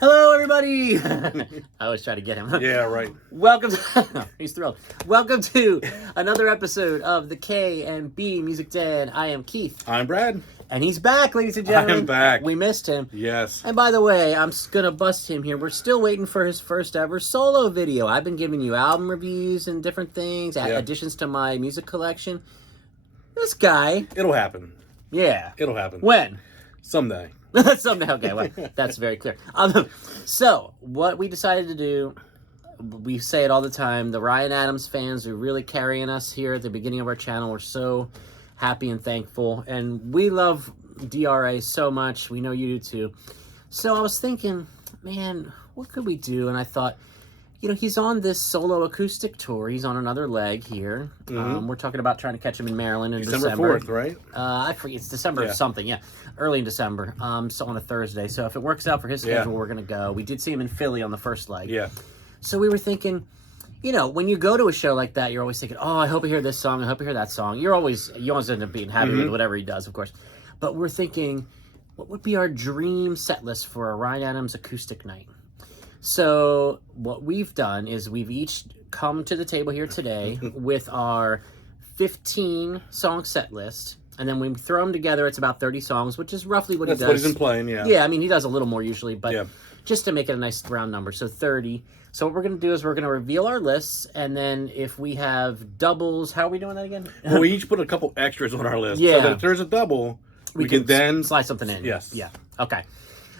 Hello, everybody. I always try to get him. Yeah, right. Welcome to... He's thrilled. Welcome to another episode of the K and B Music Den. I am Keith. I'm Brad. And he's back, ladies and gentlemen. I am back. We missed him. Yes. And by the way, I'm going to bust him here. We're still waiting for his first ever solo video. I've been giving you album reviews and different things, additions to my music collection. This guy... It'll happen. Yeah. It'll happen. When? Someday. Someday. Okay, well, that's very clear. So, what we decided to do... We say it all the time. The Ryan Adams fans are really carrying us here at the beginning of our channel. We're so happy and thankful. And we love DRA so much. We know you do too. So I was thinking, man, what could we do? And I thought, you know, he's on this solo acoustic tour. He's on another leg here. Mm-hmm. We're talking about trying to catch him in Maryland in December December. 4th, right? I forget. It's December of something, yeah. Early in December. So on a Thursday. So if it works out for his schedule, we're going to go. We did see him in Philly on the first leg. Yeah. So we were thinking, you know, when you go to a show like that, you're always thinking, oh, I hope I hear this song. I hope I hear that song. You always end up being happy with whatever he does, of course. But we're thinking, what would be our dream set list for a Ryan Adams acoustic night? So what we've done is we've each come to the table here today with our 15 song set list. And then we throw them together. It's about 30 songs, which is roughly what he does. That's what he's been playing, yeah. Yeah, I mean, he does a little more usually, but just to make it a nice round number. So 30. So what we're going to do is we're going to reveal our lists, and then if we have doubles... How are we doing that again? Well, we each put a couple extras on our list. Yeah. So that if there's a double, we can then... slide something in. Yes. Yeah. Okay.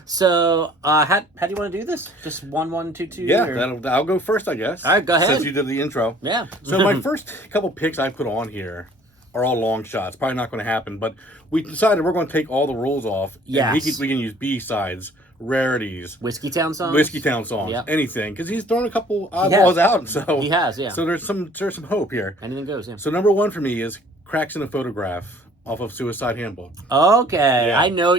So, how do you want to do this? Just 1, 1, 2, 2? Yeah, I'll go first, I guess. All right, go ahead. Since you did the intro. Yeah. So my first couple picks I put on here are all long shots. Probably not going to happen, but we decided we're going to take all the rules off. Yes. And we can use B-sides, rarities, Whiskey Town songs? Whiskey Town songs, Yep. anything. Because he's thrown a couple oddballs out. So he has, yeah. So there's some hope here. Anything goes, yeah. So number one for me is Cracks in a Photograph off of Suicide Handbook. Okay. Yeah. I know...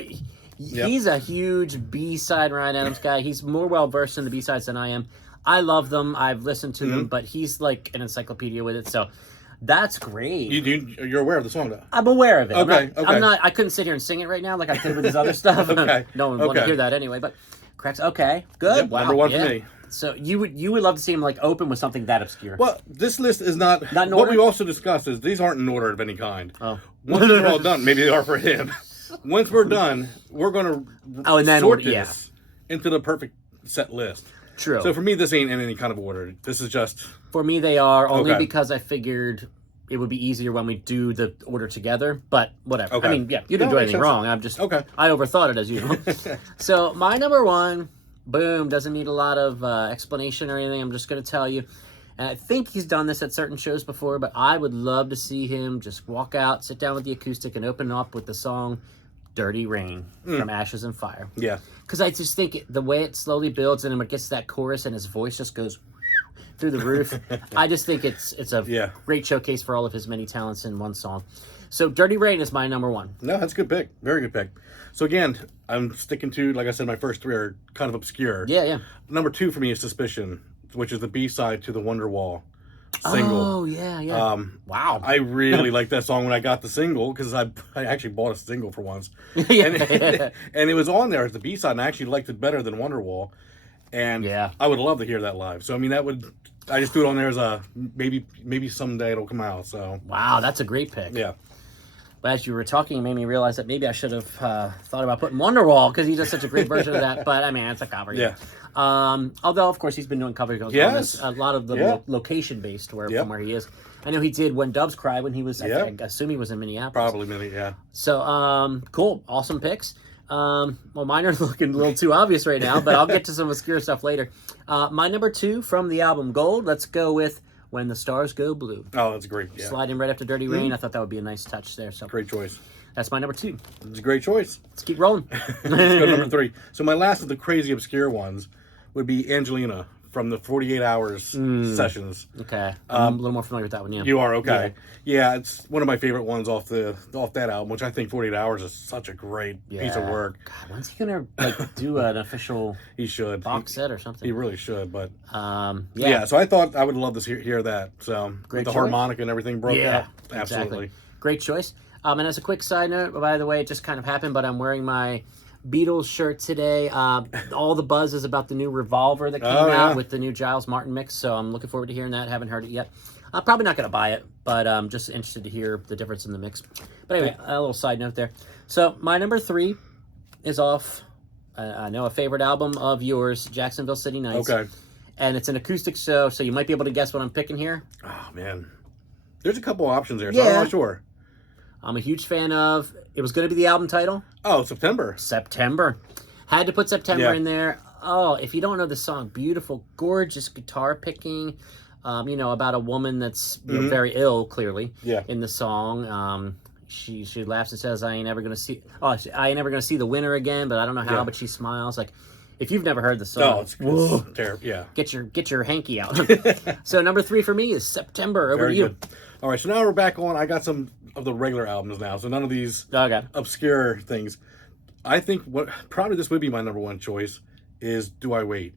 He's a huge B-side Ryan Adams guy. He's more well-versed in the B-sides than I am. I love them. I've listened to them, but he's like an encyclopedia with it, so that's great. You're aware of the song, though? I'm aware of it. Okay, I couldn't sit here and sing it right now like I could with his other stuff. Okay. No one would want to hear that anyway, but Cracks, okay, good. Yep, wow, number one for me. So you would love to see him like open with something that obscure. Well, this list is not in what order? we also discussed is these aren't in order of any kind. Oh. Once they're all done, maybe they are for him. Once we're done, we're going to sort this into the perfect set list. True. So for me, this ain't in any kind of order. This is just... For me, they are, only because I figured it would be easier when we do the order together, but whatever. Okay. I mean, yeah, you didn't do anything wrong. I'm just... Okay. I overthought it as usual. So my number one, boom, doesn't need a lot of explanation or anything. I'm just going to tell you. And I think he's done this at certain shows before, but I would love to see him just walk out, sit down with the acoustic, and open up with the song Dirty Rain from Ashes and Fire. Yeah. Because I just think the way it slowly builds and it gets to that chorus and his voice just goes through the roof. I just think it's a great showcase for all of his many talents in one song. So Dirty Rain is my number one. No, that's a good pick. Very good pick. So again, I'm sticking to, like I said, my first three are kind of obscure. Yeah, yeah. Number two for me is Suspicion, which is the B-side to the Wonderwall single. Oh, yeah, yeah. Wow. I really liked that song when I got the single because I actually bought a single for once. Yeah. And it was on there as the B-side, and I actually liked it better than Wonderwall. And I would love to hear that live. So, I mean, I just threw it on there as a maybe someday it'll come out. So wow, that's a great pick. Yeah. But as you were talking, it made me realize that maybe I should have thought about putting Wonderwall because he does such a great version of that. But, I mean, it's a cover. Yeah. Although, of course, he's been doing cover girls. Yes. A lot of them location-based from where he is. I know he did When Doves Cry when he was, I assume he was in Minneapolis. Probably, yeah. So, cool. Awesome picks. Well, mine are looking a little too obvious right now, but I'll get to some obscure stuff later. My number two from the album Gold, let's go with When the Stars Go Blue. Oh, that's great. Yeah. Slide in right after Dirty Rain. I thought that would be a nice touch there. So great choice. That's my number two. It's a great choice. Let's keep rolling. Let's go to number three. So my last of the crazy obscure ones would be Angelina from the 48 Hours sessions. Okay. I'm a little more familiar with that one, yeah. You are? Okay. Yeah, it's one of my favorite ones off that album, which I think 48 Hours is such a great piece of work. God, when's he going to do an official he should. box set or something? He really should, but... yeah, so I thought I would love to hear that. So great the choice. harmonica and everything broke out. Absolutely. Exactly. Great choice. And as a quick side note, by the way, it just kind of happened, but I'm wearing my Beatles shirt today. All the buzz is about the new Revolver that came out with the new Giles Martin mix, so I'm looking forward to hearing that. Haven't heard it yet. I'm probably not going to buy it, but I'm just interested to hear the difference in the mix. But anyway, a little side note there. So my number 3 is off, I know, a favorite album of yours, Jacksonville City Nights. Okay. And it's an acoustic show, so you might be able to guess what I'm picking here. Oh, man. There's a couple options there, so I'm not sure. I'm a huge fan of, it was going to be the album title. Oh, September. September. Had to put September in there. Oh, if you don't know the song, beautiful, gorgeous guitar picking. About a woman that's very ill, clearly, in the song. She laughs and says, I ain't never gonna see the winner again, but I don't know how, but she smiles. Like, if you've never heard the song, it's terrible. Yeah. Get your hanky out. So number 3 for me is September. Over to you. Good. All right, so now we're back on. I got some of the regular albums now, so none of these obscure things. I think probably this would be my number 1 choice is Do I Wait?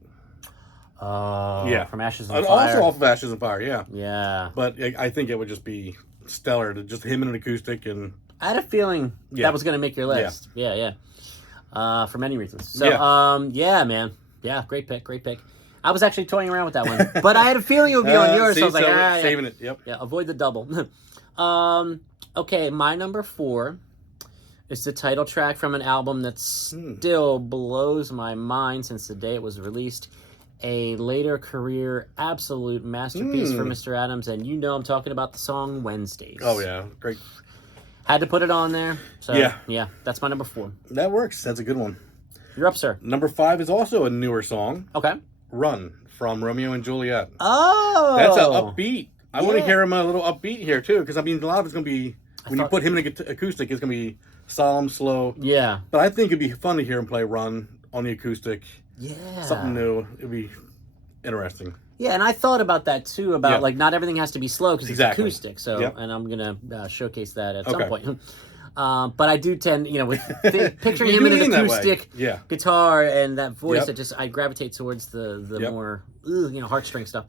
From Ashes and Fire. Also off of Ashes and Fire, yeah. But I think it would just be stellar to just him and an acoustic. And I had a feeling that was going to make your list. Yeah. For many reasons. So, man. Yeah, great pick. I was actually toying around with that one, but I had a feeling it would be on yours, so I was like, saving it. Yep. Yeah, avoid the double. Okay, my number 4 is the title track from an album that still blows my mind since the day it was released. A later career absolute masterpiece for Mr. Adams, and I'm talking about the song Wednesdays. Oh, yeah. Great. Had to put it on there. So, yeah, that's my number 4. That works. That's a good one. You're up, sir. Number 5 is also a newer song. Okay. Run from Romeo and Juliet. Oh! That's an upbeat. I want to hear him a little upbeat here, too, because, a lot of it's going to be, when you put him in an acoustic, it's going to be solemn, slow. Yeah. But I think it'd be fun to hear him play Run on the acoustic. Yeah. Something new. It'd be interesting. Yeah, and I thought about that too, about not everything has to be slow because it's acoustic. So, and I'm going to showcace that at some point. But I do tend, with picturing him in an acoustic guitar and that voice, I gravitate towards the more, heartstring stuff.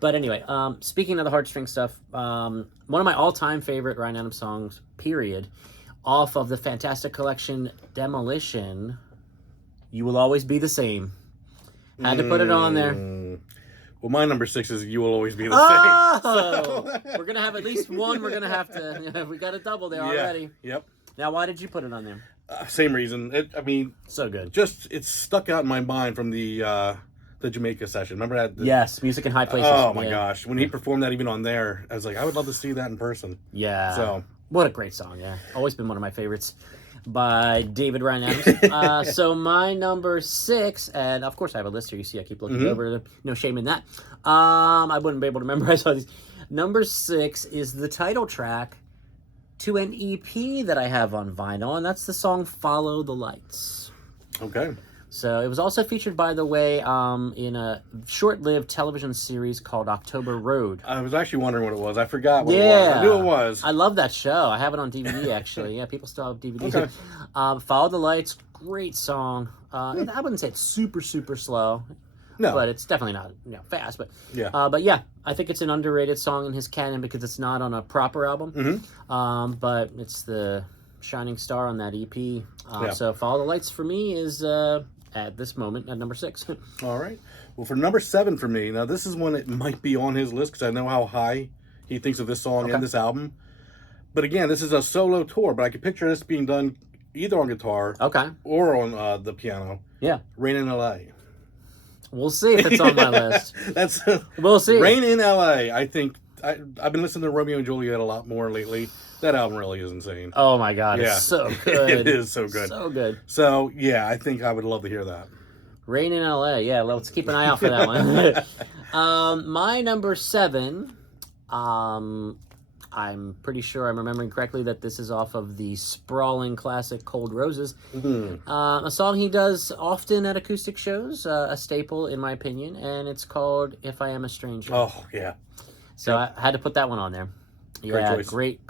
But anyway, speaking of the heartstring stuff, one of my all-time favorite Ryan Adams songs, period, off of the fantastic collection Demolition, You Will Always Be the Same. Had to put it on there. Well, my number 6 is You Will Always Be the Same. So we're going to have at least one. We're going to have to... we got a double there already. Yep. Now, why did you put it on there? Same reason. So good. Just, it's stuck out in my mind from the Jamaica session. Remember that? Yes, Music in High Places. Oh, my gosh. When he performed that even on there, I was like, I would love to see that in person. Yeah. So... What a great song, yeah. Always been one of my favorites by David Ryan Adams. So my number 6, and of course I have a list here. You see I keep looking over. No shame in that. I wouldn't be able to memorize all these. Number 6 is the title track to an EP that I have on vinyl, and that's the song Follow the Lights. Okay. So it was also featured, by the way, in a short-lived television series called October Road. I was actually wondering what it was. I forgot what it was. I knew it was. I love that show. I have it on DVD, actually. Yeah, people still have DVDs. Okay. Follow the Lights, great song. I wouldn't say it's super, super slow. No. But it's definitely not fast. But yeah, I think it's an underrated song in his canon because it's not on a proper album. But it's the shining star on that EP. So Follow the Lights for me is... at this moment, at number 6. All right. Well, for number 7 for me, now this is one that might be on his list because I know how high he thinks of this song and this album. But again, this is a solo tour, but I could picture this being done either on guitar or on the piano. Yeah. Rain in L.A. We'll see if it's on my list. We'll see. Rain in L.A. I think I've been listening to Romeo and Juliet a lot more lately. That album really is insane. Oh my God, it's so good. It is so good. So good. So, yeah, I think I would love to hear that. Rain in L.A., yeah, let's keep an eye out for that one. My number 7, I'm pretty sure I'm remembering correctly that this is off of the sprawling classic Cold Roses. A song he does often at acoustic shows, a staple in my opinion, and it's called If I Am a Stranger. Oh, yeah. So I had to put that one on there. Yeah, great.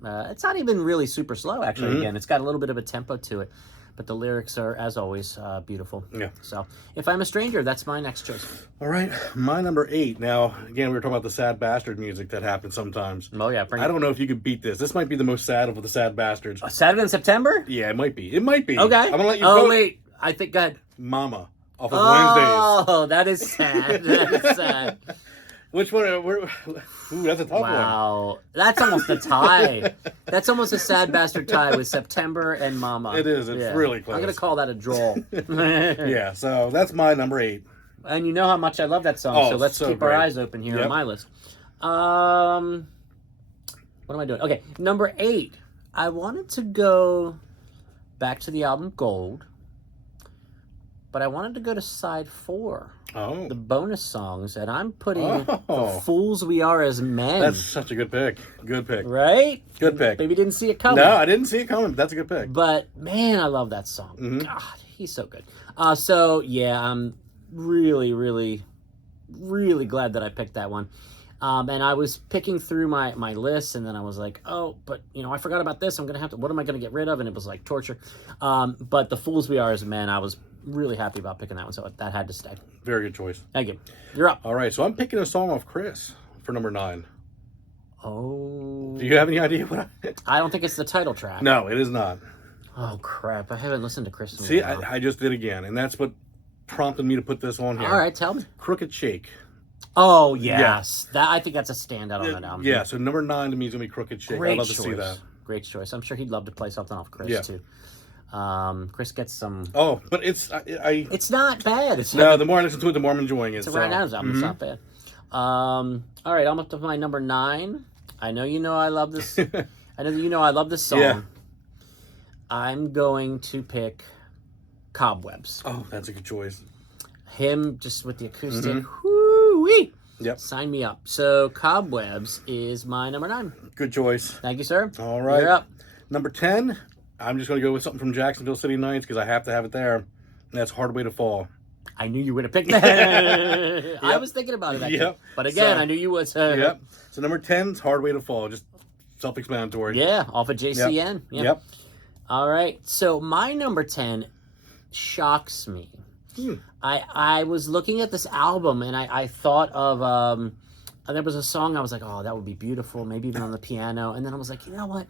It's not even really super slow, actually. Again, it's got a little bit of a tempo to it. but the lyrics are, as always, beautiful. Yeah. So, If I'm a Stranger, that's my next choice. All right, my number 8. Now, again, we were talking about the sad bastard music that happens sometimes. Oh, yeah. I don't know if you could beat this. This might be the most sad of the sad bastards. Saturday in September? Yeah, it might be. It might be. Okay. I'm going to let you Oh, vote. wait. I think, go ahead. Mama, off of Wednesdays. Oh, that is sad. That is sad. Which one? Ooh, that's a tough one. Wow. That's almost a tie. That's almost a sad bastard tie with September and Mama. It is. It's really close. I'm going to call that a draw. Yeah, so that's my number 8. And you know how much I love that song, Oh, so let's so keep great. our eyes open here on my list. What am I doing? Okay, number 8. I wanted to go back to the album Gold, but I wanted to go to side 4. Oh. The bonus songs, and I'm putting Oh. The Fools We Are as Men. That's such a good pick. Good pick. Right? Good pick. Maybe didn't see it coming. No, I didn't see it coming, but that's a good pick. But, man, I love that song. Mhm. God, he's so good. So, yeah, I'm really, really, really glad that I picked that one. And I was picking through my list, and then I was like, oh, but, I forgot about this. I'm going to have to, what am I going to get rid of? And it was like torture. But The Fools We Are as Men, I was really happy about picking that one, so that had to stay. Very good choice. Thank you. You're up. All right, so I'm picking a song off Chris for number 9. Oh. Do you have any idea what I don't think it's the title track. No, it is not. Oh, crap. I haven't listened to Chris. See, I just did again, and that's what prompted me to put this on here. All right, tell me. Crooked Shake. Oh, yes. I think that's a standout on that album. Yeah, so number 9 to me is going to be Crooked Shake. Great I'd love choice. to see that. Great choice. I'm sure he'd love to play something off Chris, too. Chris gets some... Oh, but it's... It's not bad. It's no, the more I listen to it, the more I'm enjoying it. It's a Ryan Adams album. It's not bad. All right, I'm up to my number 9. I know you know I love this. I know that you know I love this song. Yeah. I'm going to pick Cobwebs. Oh, that's a good choice. Him just with the acoustic. Whoo-wee. Yep. Sign me up. So Cobwebs is my number 9. Good choice. Thank you, sir. All right. You're up. Number 10, I'm just going to go with something from Jacksonville City Nights because I have to have it there. And that's Hard Way to Fall. I knew you would have picked that. I was thinking about it, actually. Yep. But again, So- I knew you would. Yep. So number 10 is Hard Way to Fall. Just self-explanatory. Yeah, off of JCN. Yep. Yep. All right. So my number 10 shocks me. I was looking at this album and I thought of there was a song I was like, oh, that would be beautiful, maybe even on the piano. And then I was like, you know what?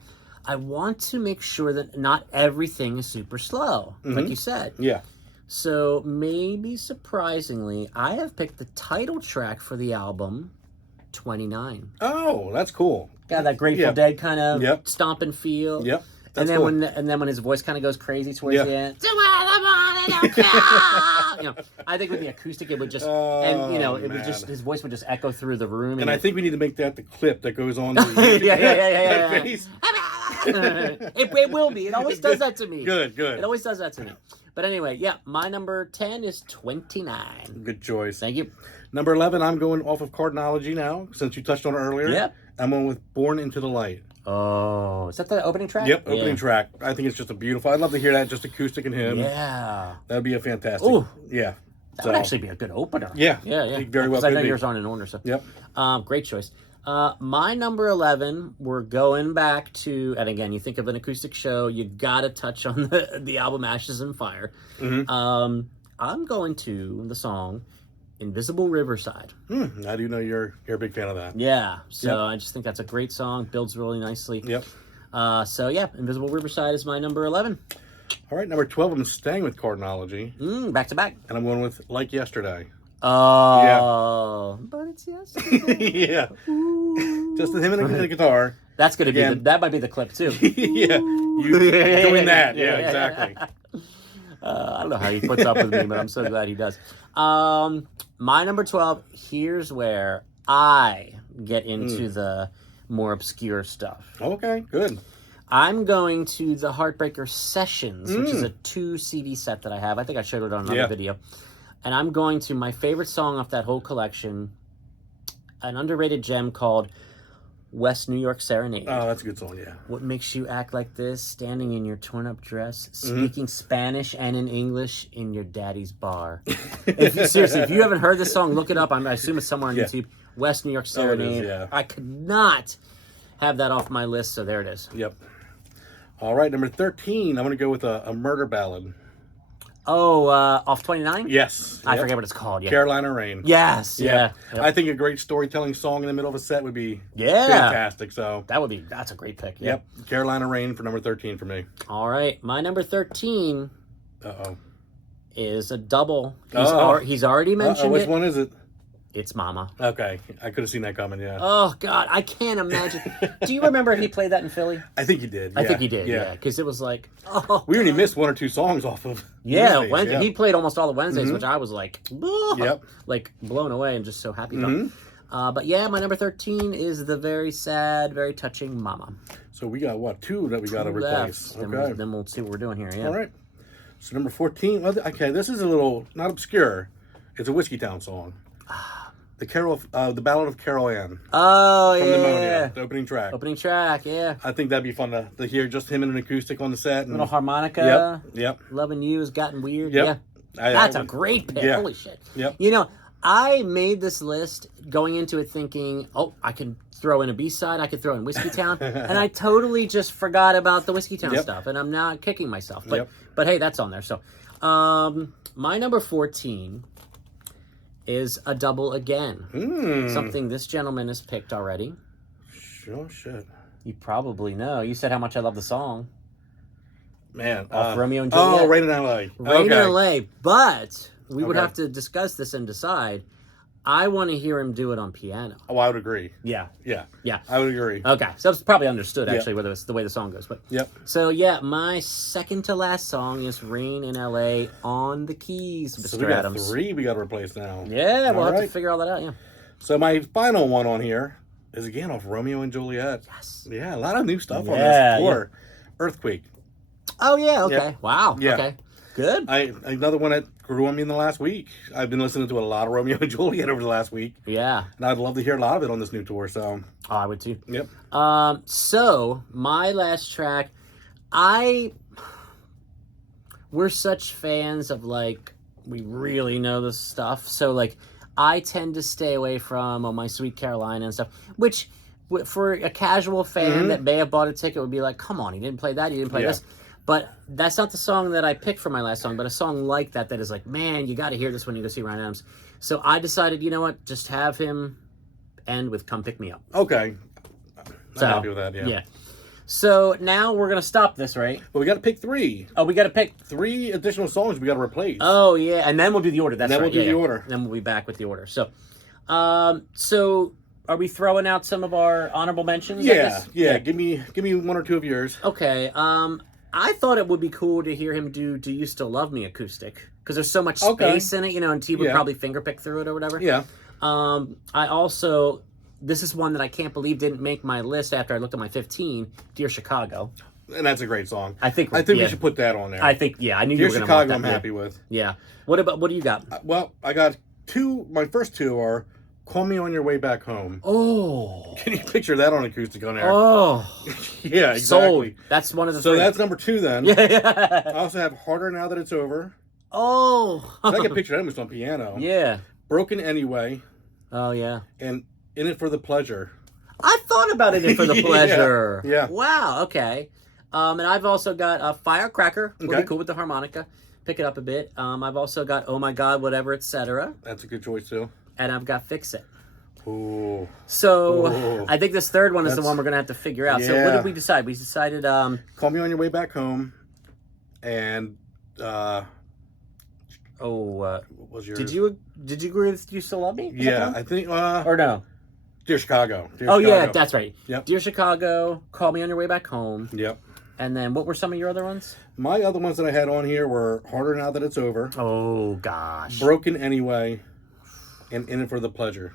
I want to make sure that not everything is super slow, like you said. Yeah. So maybe surprisingly, I have picked the title track for the album, 29. Oh, that's cool. Got that Grateful Dead kind of Yep. stomping feel. Yep. And That's then cool. when his voice kind of goes crazy towards Yeah. the end, "Do what I want, I don't care." I think with the acoustic it would just, and it would man. just, his voice would just echo through the room. And I think we need to make that the clip that goes on. yeah. That face. It will be. It always does that to me. Good. It always does that to me. But anyway, yeah, my number 10 is 29. Good choice. Thank you. Number 11, I'm going off of Cardinalogy now, since you touched on it earlier. Yep. I'm going with Born Into the Light. Oh, is that the opening track? Yep, opening track. I think it's just a beautiful. I'd love to hear that, just acoustic and him. Yeah. That'd be a fantastic. Ooh. Yeah. That would actually be a good opener. Yeah. Yeah. Very well Because I know could be. yours aren't in order, so. Yep. Great choice. My number 11, we're going back to, and again, you think of an acoustic show, you gotta touch on the album Ashes and Fire. I'm going to the song Invisible Riverside. I do know you're a big fan of that. Yeah, so Yep. I just think that's a great song, builds really nicely. Yep. So yeah, Invisible Riverside is my number 11. All right, number 12, I'm staying with Cardinalogy, Back to back. and I'm going with Like Yesterday. Oh, but it's yesterday. Yeah. Ooh. Just him and the guitar. That's gonna be Again. that might be the clip too. Yeah. You doing that. Yeah, exactly. I don't know how he puts up with me, but I'm so glad he does. My number 12, here's where I get into the more obscure stuff. Okay, good. I'm going to the Heartbreaker Sessions, which is a 2 CD set that I have. I think I showed it on another video. And I'm going to my favorite song off that whole collection, an underrated gem called West New York Serenade. Oh, that's a good song, yeah. What makes you act like this, standing in your torn-up dress, speaking Spanish and in English in your daddy's bar? Seriously, if you haven't heard this song, look it up. I assume it's somewhere on YouTube. West New York Serenade. yeah. I could not have that off my list, so there it is. Yep. All right, number 13. I'm going to go with a murder ballad. Oh, off 29? Yes. I forget what it's called. Yeah. Carolina Rain. Yes. Yeah. Yep. I think a great storytelling song in the middle of a set would be Yeah. fantastic. So That's a great pick. Yep. Carolina Rain for number 13 for me. All right. My number 13 is a double. He's already mentioned Which it. one is it? It's Mama. Okay. I could have seen that coming, yeah. Oh, God. I can't imagine. Do you remember he played that in Philly? I think he did. I think he did, yeah. Because it was like, oh. We only missed 1 or 2 songs off of Wednesdays. Yeah. He played almost all the Wednesdays, which I was like, yep. like blown away and just so happy about. But yeah, my number 13 is the very sad, very touching Mama. So we got, what, 2 that we got to replace? Okay. Then we'll see what we're doing here, yeah. All right. So number 14, okay, this is a little, not obscure. It's a Whiskey Town song. The Ballad of Carol Ann. Oh, from yeah. Pneumonia, the opening track. Opening track, yeah. I think that'd be fun to hear just him and an acoustic on the set. And, little harmonica. Yep. Loving You has gotten weird. Yep. Yeah. That's a great pick. Yeah. Holy shit. Yep. You know, I made this list going into it thinking, I can throw in a B-side, I could throw in Whiskey Town, and I totally just forgot about the Whiskey Town stuff, and I'm not kicking myself. But hey, that's on there. So, my number 14 is a double again. Something this gentleman has picked already. Sure shit. You probably know. You said how much I love the song. Man. Romeo and Juliet. Oh, Rain in L.A. Rain in L.A. But we would have to discuss this and decide. I want to hear him do it on piano. Oh, I would agree. Yeah. I would agree. Okay. So it's probably understood, actually, whether it's the way the song goes. But So, yeah, my second to last song is Rain in L.A. on the keys, Mr. So we got Adams. 3 we got to replace now. Yeah, we'll have to figure all that out, So my final one on here is, again, off Romeo and Juliet. Yes. Yeah, a lot of new stuff on this tour. Earthquake. Oh, yeah, okay. Yeah. Wow. Yeah. Okay. Good. Another one that grew on me in the last week. I've been listening to a lot of Romeo and Juliet over the last week. Yeah. And I'd love to hear a lot of it on this new tour, so. Oh, I would too. Yep. So, my last track, we're such fans of, like, we really know this stuff. So, like, I tend to stay away from My Sweet Carolina and stuff, which for a casual fan that may have bought a ticket would be like, come on, he didn't play that, he didn't play this. But that's not the song that I picked for my last song, but a song like that is like, man, you got to hear this when you go see Ryan Adams. So I decided, you know what, just have him end with Come Pick Me Up. Okay. I'm happy with that, yeah. So now we're going to stop this, right? But we got to pick 3. Oh, we got to pick 3 additional songs we got to replace. Oh, yeah. And then we'll do the order. That's right. Then we'll do the order. And then we'll be back with the order. So, are we throwing out some of our honorable mentions? Yeah. Give me 1 or 2 of yours. Okay. I thought it would be cool to hear him do You Still Love Me acoustic, because there's so much space in it, and he would probably fingerpick through it or whatever. Yeah. I also, this is one that I can't believe didn't make my list after I looked at my 15, Dear Chicago. And that's a great song. I think we should put that on there. I think, I knew Dear you were going to Chicago, I'm happy with. Yeah. What do you got? Well, I got 2. My first 2 are Call Me on Your Way Back Home. Oh. Can you picture that on acoustic on there? Oh. Yeah, exactly. Sold. That's one of the 3. So that's number 2 then. Yeah. I also have Harder Now That It's Over. Oh. So I can picture that just on piano. Yeah. Broken Anyway. Oh, yeah. And In It for the Pleasure. I thought about it for the pleasure. Yeah. Wow, okay. And I've also got Firecracker. Would be cool with the harmonica. Pick it up a bit. I've also got Oh My God, Whatever, Etc. That's a good choice too. And I've got Fix It. Ooh. So I think this third one is the one we're going to have to figure out. Yeah. So what did we decide? We decided... Call Me on Your Way Back Home. And... what was yours? Did you agree with You Still Love Me? Yeah, I think... or no? Dear Chicago. Yeah, that's right. Yep. Dear Chicago, Call Me on Your Way Back Home. Yep. And then what were some of your other ones? My other ones that I had on here were Harder Now That It's Over. Oh, gosh. Broken Anyway. And In It for the Pleasure.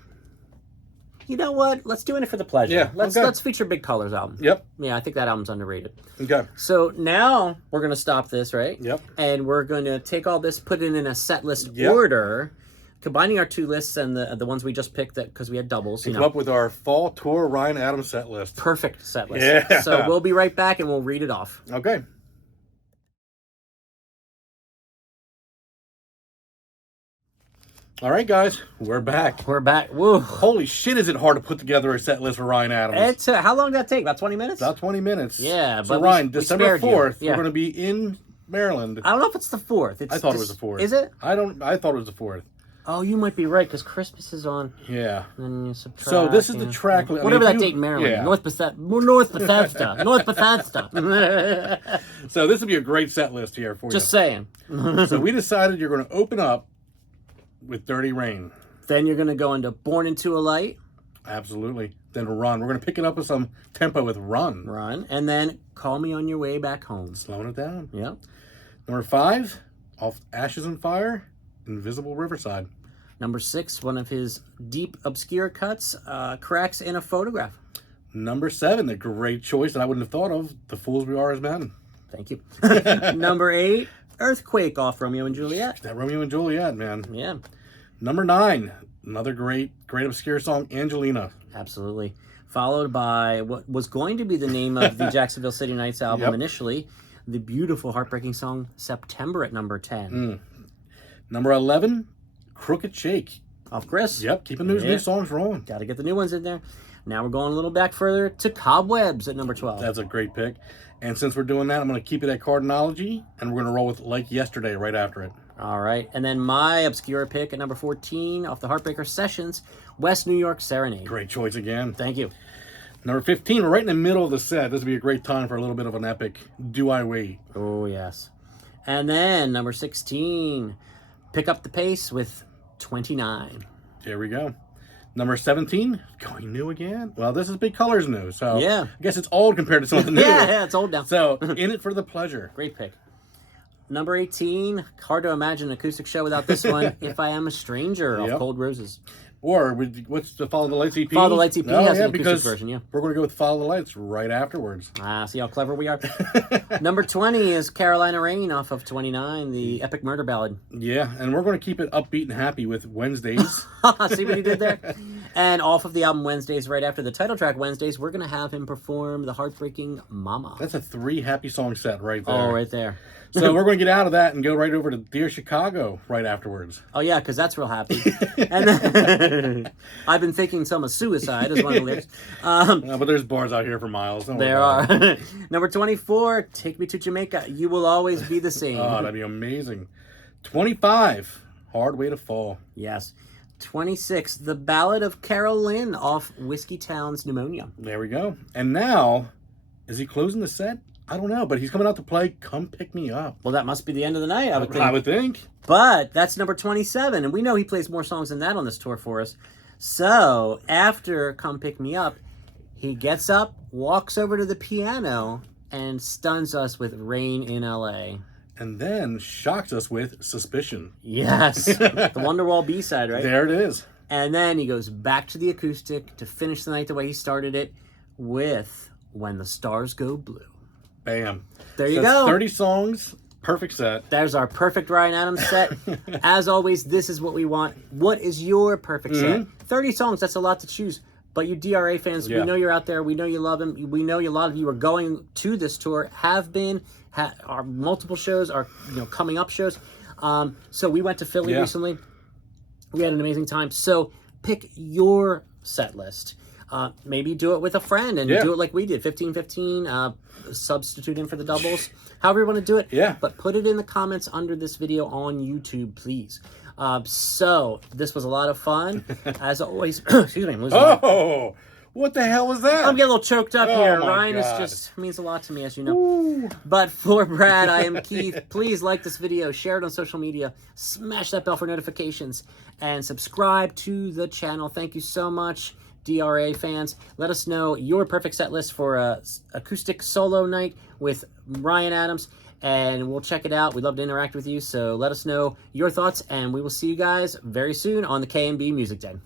You know what? Let's do In It for the Pleasure. Yeah, Let's feature Big Colors album. Yep. Yeah, I think that album's underrated. Okay. So now we're going to stop this, right? Yep. And we're going to take all this, put it in a set list order, combining our 2 lists and the ones we just picked because we had doubles. And come up with our fall tour Ryan Adams set list. Perfect set list. Yeah. So we'll be right back and we'll read it off. Okay. All right, guys, we're back. We're back. Woo. Holy shit, is it hard to put together a set list for Ryan Adams? It's how long did that take? About 20 minutes? About 20 minutes. Yeah, So, but Ryan, we December spared you. 4th, Yeah. we're going to be in Maryland. I don't know if it's the 4th. I thought it was the 4th. Is it? I thought it was the 4th. Oh, you might be right, because Christmas is on. Yeah. And then you subtract. So this is the track. I mean, Whatever that date in Maryland. Yeah. North Bethesda. North Bethesda. So this would be a great set list here for Just you. saying. So we decided you're going to open up with Dirty Rain. Then you're going to go into Born Into a Light. Absolutely. Then Run. We're going to pick it up with some tempo with Run. Run. And then Call Me On Your Way Back Home. Slowing it down. Yep. Number 5, off Ashes and Fire, Invisible Riverside. Number 6, one of his deep, obscure cuts, Cracks in a Photograph. Number 7, the great choice that I wouldn't have thought of, The Fools We Are as Men. Thank you. Number 8, Earthquake off Romeo and Juliet. That Romeo and Juliet, man. Yeah. Number 9, another great obscure song, Angelina. Absolutely. Followed by what was going to be the name of the Jacksonville City Nights album initially, the beautiful, heartbreaking song, September at number 10. Number 11, Crooked Shake. Off Chris. Yep, keeping those new songs rolling. Got to get the new ones in there. Now we're going a little back further to Cobwebs at number 12. That's a great pick. And since we're doing that, I'm going to keep it at Cardinology, and we're going to roll with Like Yesterday right after it. All right. And then my obscure pick at number 14 off the Heartbreaker Sessions, West New York Serenade. Great choice again. Thank you. Number 15, we're right in the middle of the set. This would be a great time for a little bit of an epic Do I Wait? Oh, yes. And then number 16, pick up the pace with 29. There we go. Number 17, going new again. Well, this is Big Colors new, so Yeah. I guess it's old compared to something new. Yeah, it's old now. So, In It for the Pleasure. Great pick. Number 18, hard to imagine an acoustic show without this one, If I Am a Stranger of Cold Roses. Or, what's the Follow the Lights EP? Follow the Lights EP has an acoustic because version, yeah. We're going to go with Follow the Lights right afterwards. See how clever we are? Number 20 is Carolina Rain off of 29, the epic murder ballad. Yeah, and we're going to keep it upbeat and happy with Wednesdays. See what he did there? And off of the album Wednesdays, right after the title track Wednesdays, we're going to have him perform the heartbreaking Mama. That's a 3 happy song set right there. Oh, right there. So we're going to get out of that and go right over to Dear Chicago right afterwards. Oh, yeah, because that's real happy. And then, I've been thinking some of suicide is one of the lyrics. But there's bars out here for miles. Don't worry There about it. are. Number 24, Take Me to Jamaica. You Will Always Be the Same. Oh, that'd be amazing. 25, Hard Way to Fall. Yes. 26, The Ballad of Carol Lynn off Whiskey Town's Pneumonia. There we go. And now, is he closing the set? I don't know, but he's coming out to play Come Pick Me Up. Well, that must be the end of the night, I would think. I would think. But that's number 27, and we know he plays more songs than that on this tour for us. So, after Come Pick Me Up, he gets up, walks over to the piano, and stuns us with Rain in L.A. And then shocks us with Suspicion. Yes. The Wonderwall B-side, right? There it is. And then he goes back to the acoustic to finish the night the way he started it with When the Stars Go Blue. Bam. There you So that's go. 30 songs, perfect set. There's our perfect Ryan Adams set. As always, this is what we want. What is your perfect set? 30 songs, that's a lot to choose. But you DRA fans, we know you're out there. We know you love him. We know a lot of you are going to this tour, have been, are multiple shows, are coming up shows. So we went to Philly recently. We had an amazing time. So pick your set list. Maybe do it with a friend and do it like we did, 15-15, substitute in for the doubles, however you want to do it. Yeah. But put it in the comments under this video on YouTube, please. So this was a lot of fun. As always, excuse me, I'm losing my... Oh, what the hell was that? I'm getting a little choked up here. my Ryan is God. just means a lot to me, as you know. But for Brad, I am Keith. Please like this video, share it on social media, smash that bell for notifications, and subscribe to the channel. Thank you so much, DRA fans. Let us know your perfect set list for a acoustic solo night with Ryan Adams, and we'll check it out. We'd love to interact with you, so let us know your thoughts, and we will see you guys very soon on the K&B Music Den.